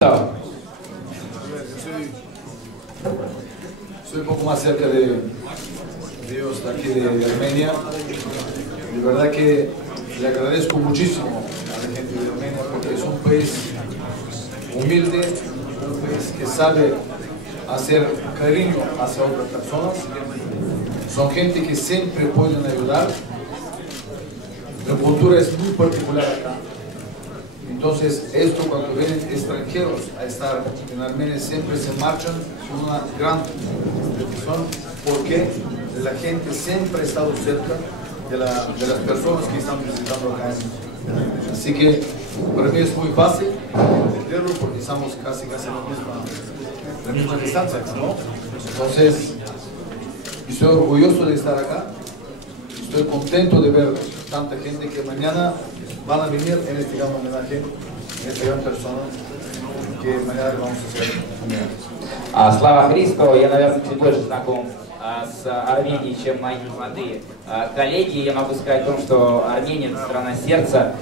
Soy un poco más cerca de Dios, de aquí de Armenia. De verdad que le agradezco muchísimo a la gente de Armenia porque es un país humilde, un país que sabe hacer cariño hacia otras personas. Son gente que siempre pueden ayudar. La cultura es muy particular acá. Entonces, esto cuando vienen extranjeros a estar en Armenia siempre se marchan con una gran petición porque la gente siempre ha estado cerca de las personas que están visitando acá. Así que para mí es muy fácil entenderlo porque estamos casi la misma distancia, ¿no? Entonces, estoy orgulloso de estar acá. Estoy contento de ver tanta gente que mañana van a venir en este gran homenaje, en esta gran persona que mañana vamos a hacer homenaje. Слава Христу, я, наверное, чуть больше знаком с Арменией, чем мои молодые коллеги. Я могу сказать о том, что Армения — это страна сердца,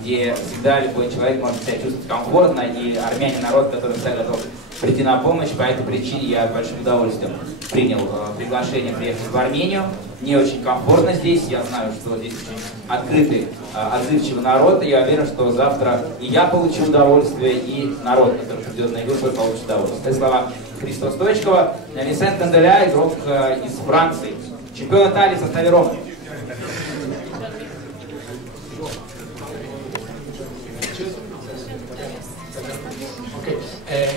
где всегда любой человек может себя чувствовать комфортно, и армяне — народ, который всегда готов прийти на помощь. По этой причине я с большим удовольствием принял приглашение приехать в Армению. Мне очень комфортно здесь, я знаю, что здесь очень открытый, отзывчивый народ, и я уверен, что завтра и я получу удовольствие, и народ, который придет на игру, получит удовольствие. Это слова Христо Стоечкова. Винсент Канделя, игрок из Франции, чемпион Италии в составе Рома.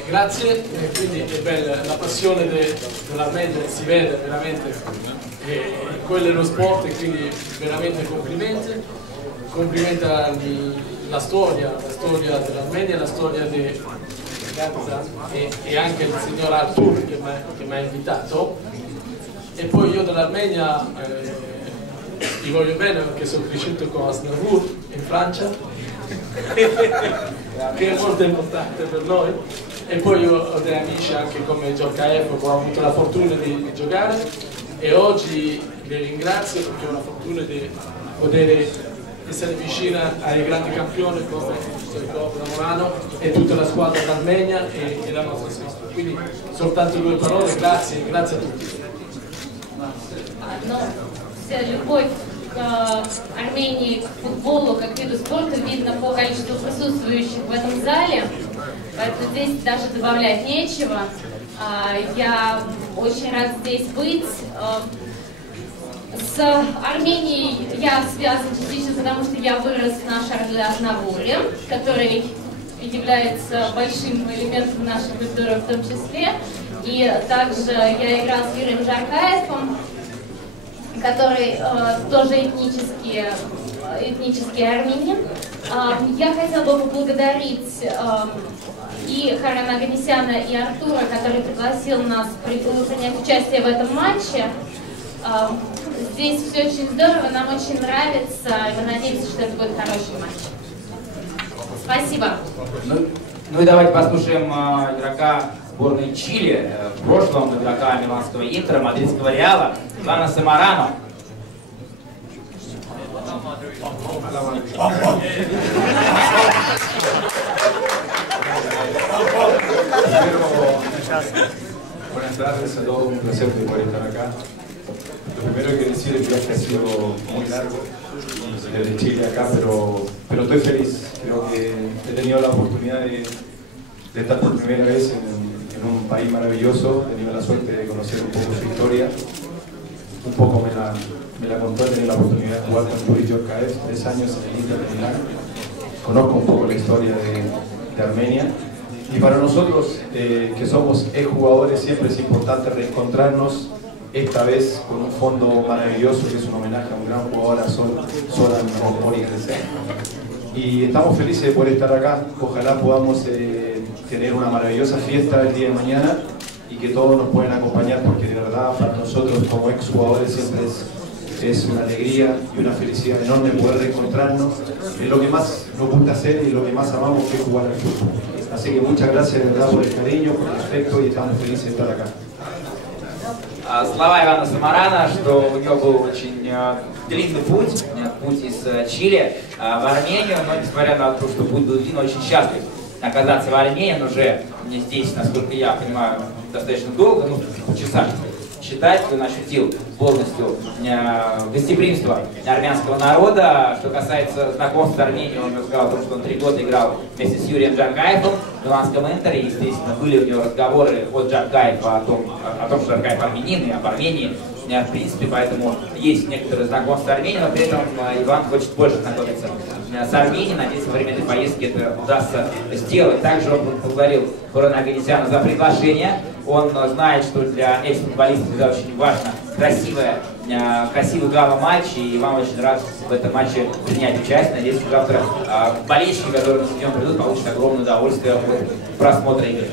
Grazie, quindi è bella, la passione dell'Armenia si vede veramente, quello è lo sport e quindi veramente complimenti la storia dell'Armenia, la storia di Gaza e anche il signor Artur che mi ha invitato. E poi io dell'Armenia vi voglio bene perché sono cresciuto con Asnavour in Francia che è molto importante per noi, e poi io ho degli amici anche come Giorkaev, ho avuto la fortuna di giocare e oggi li ringrazio perché ho la fortuna di poter essere vicina ai grandi campioni come Stoichkov, Morano e tutta la squadra d'Armenia e la nostra squadra. Quindi soltanto due parole, grazie a tutti. Вся любовь к Армении, к футболу, как виду спорта, видно по количеству присутствующих в этом зале, поэтому здесь даже добавлять нечего. Я очень рад здесь быть. С Арменией я связан частично, потому что я вырос на Шарле Азнавуре, который является большим элементом нашей культуры в том числе. И также я играл с Юрием Жаркаевым, который тоже этнический армянин. Я хотела бы поблагодарить и Харана Аганесяна, и Артура, который пригласил нас принять участие в этом матче. Здесь все очень здорово, нам очень нравится, и мы надеемся, что это будет хороший матч. Спасибо. Ну и давайте послушаем игрока сборной Чили, в прошлом игрока миланского Интера, мадридского Реала, Ивана Самарано. Buenas tardes a todos, un placer poder estar acá. Lo primero que decir es que el viaje ha sido muy largo desde Chile acá, pero estoy feliz. Creo que he tenido la oportunidad de estar por primera vez en un país maravilloso. He tenido la suerte de conocer un poco su historia. Un poco me la contó, he tenido la oportunidad de jugar con Yuri Jorkaev 3 años en el Inter de Milán. Conozco un poco la historia de Armenia. Y para nosotros, que somos exjugadores, siempre es importante reencontrarnos, esta vez con un fondo maravilloso que es un homenaje a un gran jugador, a Zoran Orígenes. Y estamos felices de poder estar acá. Ojalá podamos tener una maravillosa fiesta el día de mañana y que todos nos puedan acompañar, porque de verdad para nosotros como exjugadores siempre es una alegría y una felicidad enorme poder reencontrarnos. Es lo que más nos gusta hacer y lo que más amamos, que es jugar al fútbol. Así que muchas gracias de verdad por el cariño, por el afecto, y estamos felices de estar acá. Слова Ивана Самарана, что у него был очень длинный путь из Чили в Армению, но несмотря на то, что путь был длинный, очень счастлив оказаться в Армении, он уже здесь, насколько я понимаю, достаточно долго, ну, по часам считать, он ощутил полностью гостеприимство армянского народа. Что касается знакомства с Арменией, он рассказал о том, что он 3 года играл вместе с Юрием Джаргаевым в Миланском Интере. Естественно, были у него разговоры от Джаргаева о том, что Джаргаев армянин и об Армении. В принципе, поэтому есть некоторые знакомства с Арменией, но при этом Иван хочет больше знакомиться с Арменией. Надеюсь, во время этой поездки это удастся сделать. Также он поблагодарил Хурана Оганесяна за приглашение. Он знает, что для экс-футболистов это очень важно красивый гала-матч, и Иван очень рад в этом матче принять участие. Надеюсь, что завтра болельщики, которые на стадион придут, получат огромное удовольствие от просмотра игры.